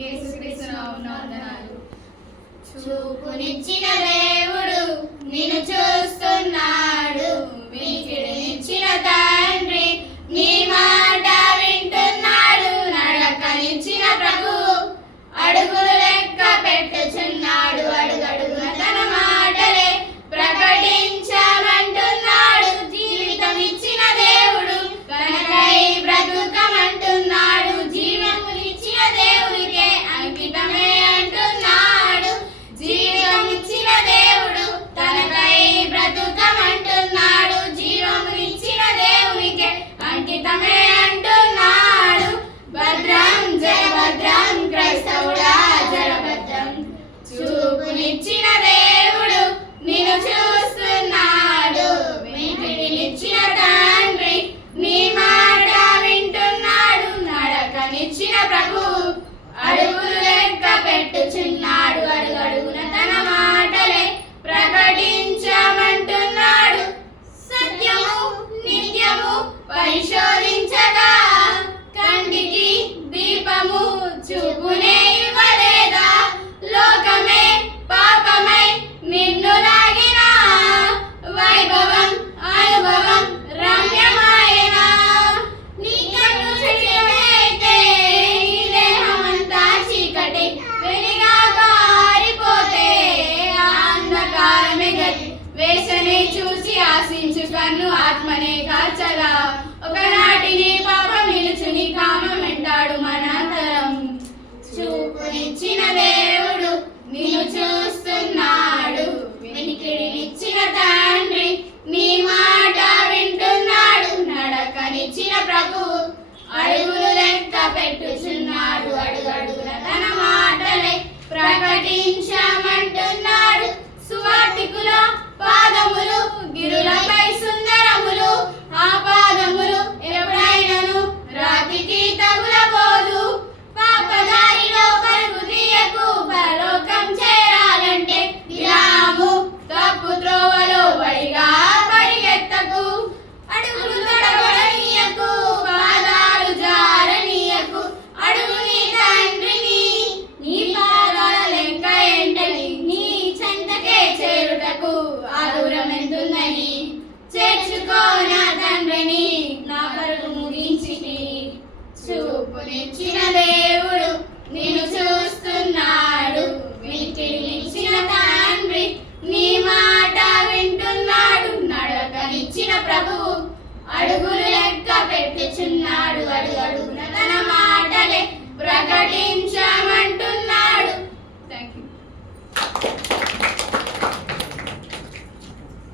యేసుక్రీస్తు నామమున వందనాలు. చూపునిచ్చిన దేవుడు నిన్ను చూస్తున్నాడు, వినికిడినిచ్చిన తండ్రి నీ మాట వింటున్నాడు, నడకనిచ్చిన ప్రభు అడుగులు లెక్క పెట్టుచున్నాడు, అడుగడుగున తన మాటలే ప్రకటించమంటున్నాడు. జీవితం ఇచ్చిన దేవుడు తనకై బ్రతుకమంటున్నాడు, జీవమునిచ్చిన దేవునికే అంకితమే అంటున్నాడు. జీవితం ఇచ్చిన దేవుడు తనకై బ్రతుకమంటున్నాడు, జీవమునిచ్చిన దేవునికే అంకితమే అంటున్నాడు. భద్రం జయభద్రం క్రైస్తవుడా జయభద్రం. చూపునిచ్చిన దేవుడు నిన్ను చూస్తున్నాడు, వినికిడినిచ్చిన తండ్రి నీ మాట వింటున్నాడు, నడకనిచ్చిన ప్రభు అడుగులు లెక్క పెట్టుచున్నాడు, అడుగడుగున తన మాటలే ప్రకటించమంటున్నాడు. సత్యము నిత్యము పరిశోధించగా కంటికి దీపము చూపునే ఇవ్వలేదా? లోకమే పాపమై నిన్ను లాగిన వైభవం అనుభవం రమ్యమాయనా? నీ కన్ను చీకటైతే ఈ దేహమంతా చీకటి, వెలిగా కారిపోతే అంధకారమే గతి. వేషనే చూసి ఆశించు కన్ను ఆత్మనే కాల్చగా, ఒకనాటి నీ పాపం నిలుచుని కామం వెంటాడు మనంతరం. చూపునిచ్చిన దేవుడు నిన్ను చూస్తున్నాడు, వినికిడినిచ్చిన తండ్రి నీ మాట వింటున్నాడు, నడకనిచ్చిన ప్రభు అడుగులు లెక్క పెట్టుచున్నాడు, అడుగడుగున తన మాటలే ప్రకటించమంటున్నాడు. సువార్తికుల పాదములు గిరులపై సుందరములు, ఆ పాదములు ఎప్పుడైనను రాతికి తగులబోదు. పాపదారిలో పరుగు తీయకు, పరలోకం చేరాలంటే దిలాము తప్పు త్రోవలో వడిగా పరిగెత్తకు. అడుగులు తడబడనీయకు, పాదాలు జారనీయకు, అడుగు నీ తండ్రిని నీ పాదాల లెక్క ఎంటని, నీ చెంతకే చేరుటకు ఆ దూరం ఎంతున్నది. చేర్చుకో నా తండ్రిని, నా పరుగు ముగించి. చూపునిచ్చిన దేవుడు నిన్ను చూస్తున్నాడు, వినికిడినిచ్చిన తండ్రి నీ మాట వింటున్నాడు, నడకనిచ్చిన ప్రభువు అడుగులు లెక్క పెట్టుచున్నాడు, అడుగడుగున తన మాటలే ప్రకటించమంటున్నాడు. Thank you.